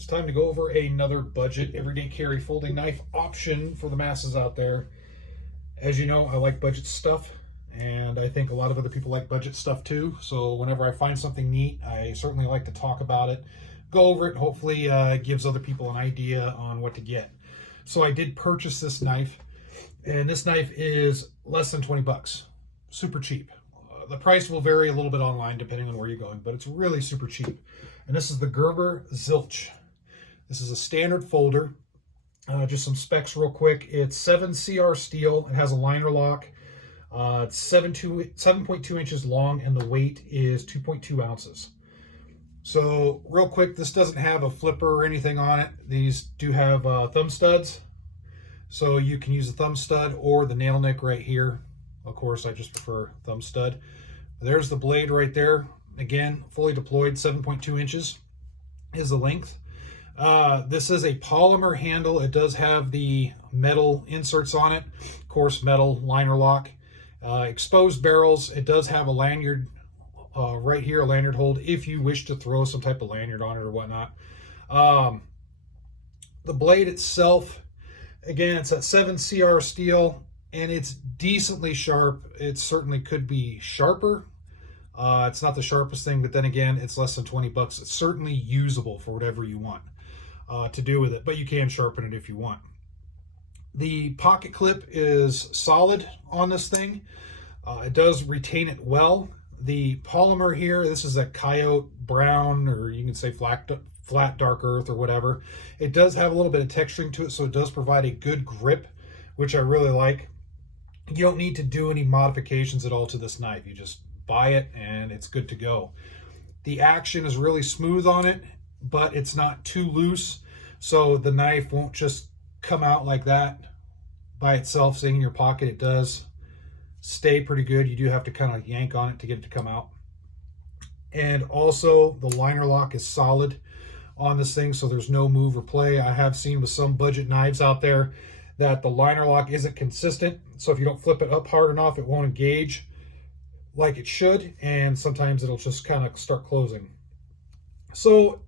It's time to go over another budget everyday carry folding knife option for the masses out there. As you know, I like budget stuff, and I think a lot of other people like budget stuff too. So whenever I find something neat, I certainly like to talk about it, go over it, and hopefully it gives other people an idea on what to get. So I did purchase this knife, and this knife is less than 20 bucks. Super cheap. The price will vary a little bit online depending on where you're going, but it's really super cheap. And this is the Gerber Zilch. This is a standard folder. Just some specs real quick. It's 7 CR steel. It has a liner lock. It's 7.2 inches long, and the weight is 2.2 ounces. So real quick, this doesn't have a flipper or anything on it. These do have thumb studs. So you can use a thumb stud or the nail nick right here. Of course, I just prefer thumb stud. There's the blade right there. Again, fully deployed, 7.2 inches is the length. This is a polymer handle. It does have the metal inserts on it. Of course, metal liner lock. Exposed barrels. It does have a lanyard right here, a lanyard hold, if you wish to throw some type of lanyard on it or whatnot. The blade itself, again, it's that 7 CR steel, and it's decently sharp. It certainly could be sharper. It's not the sharpest thing, but then again, it's less than 20 bucks. It's certainly usable for whatever you want to do with it, but you can sharpen it if you want. The pocket clip is solid on this thing. It does retain it well. The polymer here, this is a coyote brown, or you can say flat dark earth or whatever. It does have a little bit of texturing to it, so it does provide a good grip, which I really like. You don't need to do any modifications at all to this knife. You just buy it and it's good to go. The action is really smooth on it, but it's not too loose, so the knife won't just come out like that by itself sitting in your pocket. It does stay pretty good. You do have to kind of yank on it to get it to come out. And also the liner lock is solid on this thing, so there's no move or play. I have seen with some budget knives out there that the liner lock isn't consistent, so if you don't flip it up hard enough, it won't engage like it should, and sometimes it'll just kind of start closing. So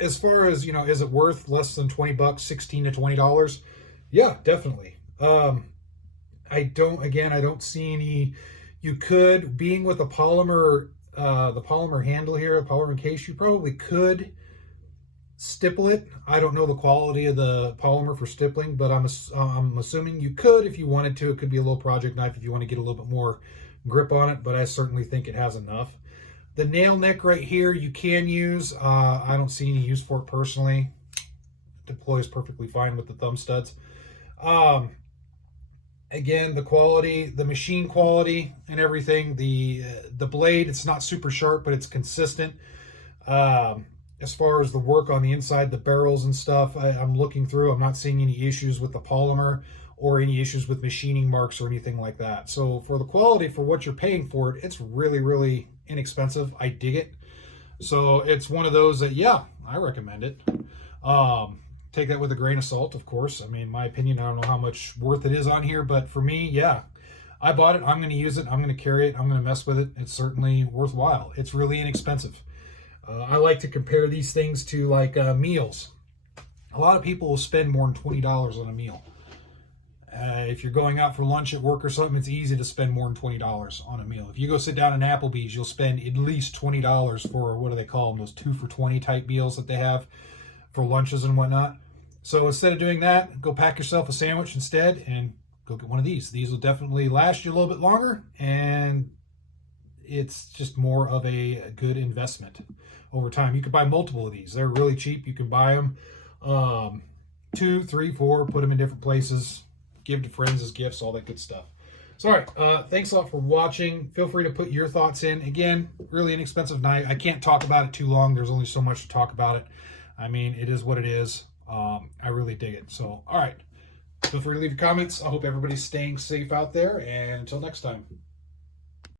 as far as, you know, is it worth less than 20 bucks, 16 to $20? Yeah, definitely. I don't see any. You could, being with a polymer, the polymer handle here, a polymer case, you probably could stipple it. I don't know the quality of the polymer for stippling, but I'm assuming you could if you wanted to. It could be a little project knife if you want to get a little bit more grip on it, but I certainly think it has enough. The nail neck right here you can use. I don't see any use for it personally. Deploys perfectly fine with the thumb studs. Again, the quality, the machine quality and everything, the blade, it's not super sharp, but it's consistent. As far as the work on the inside, the barrels and stuff, I'm looking through, I'm not seeing any issues with the polymer or any issues with machining marks or anything like that. So for the quality, for what you're paying for it, it's really, really inexpensive. I dig it. So it's one of those that, yeah, I recommend it. Take that with a grain of salt, of course. I mean, my opinion, I don't know how much worth it is on here, but for me, yeah, I bought it. I'm going to use it. I'm going to carry it. I'm going to mess with it. It's certainly worthwhile. It's really inexpensive. I like to compare these things to like meals. A lot of people will spend more than $20 on a meal. If you're going out for lunch at work or something, it's easy to spend more than $20 on a meal. If you go sit down in Applebee's, you'll spend at least $20 for, what do they call them, those 2 for $20 type meals that they have for lunches and whatnot. So instead of doing that, go pack yourself a sandwich instead and go get one of these. These will definitely last you a little bit longer, and it's just more of a good investment over time. You can buy multiple of these. They're really cheap. You can buy them 2, 3, 4, put them in different places, give to friends as gifts, all that good stuff. So, all right, thanks a lot for watching. Feel free to put your thoughts in. Again, really inexpensive knife. I can't talk about it too long. There's only so much to talk about it. I mean, it is what it is. I really dig it. So, all right, feel free to leave your comments. I hope everybody's staying safe out there, and until next time.